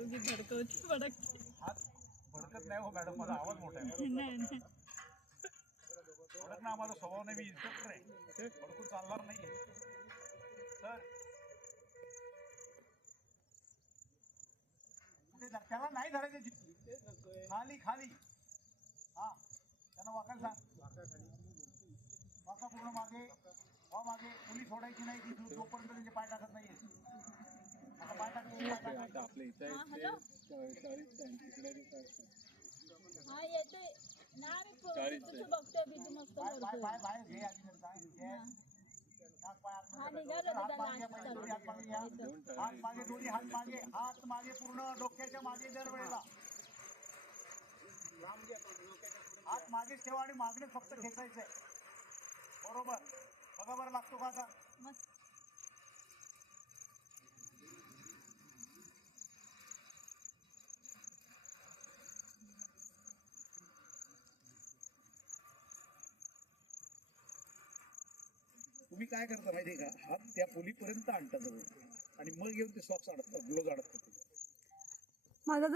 दोघी भडकवती भडकते. हात भडकत नाही हो मॅडम, माझा आवाज मोठा आहे. नाही नाही भडक ना, माझा स्वभाव नाही, मी इन्स्पेक्टर आहे, भडकून चालणार नाहीये सर. त्याला नाही धरायचं, खाली खाली. हा त्यांना वाकायला सांग, वाका पूर्ण मागे, वा मागे. मुली सोडायची नाही ती जोपर्यंत त्यांचे पाय टाकत नाहीये. आता पाय टाकत हा येते ना, मी बघतोय बिजू मस्त पाय पाय बाहेर घे आधी हात मागे, दोन्ही हात मागे, हात मागे पूर्ण डोक्याच्या मागे दरवेळेला हात मागेच ठेवा आणि मागणे फक्त खेचायचंय. बरोबर, बघा बरं लागतो का आता. तुम्ही काय करता माहितीये का, हात त्या पोलीपर्यंत आणता जवळ आणि मग येऊन ते सॉक्स अडकतात, ग्लोव्ज अडकतात.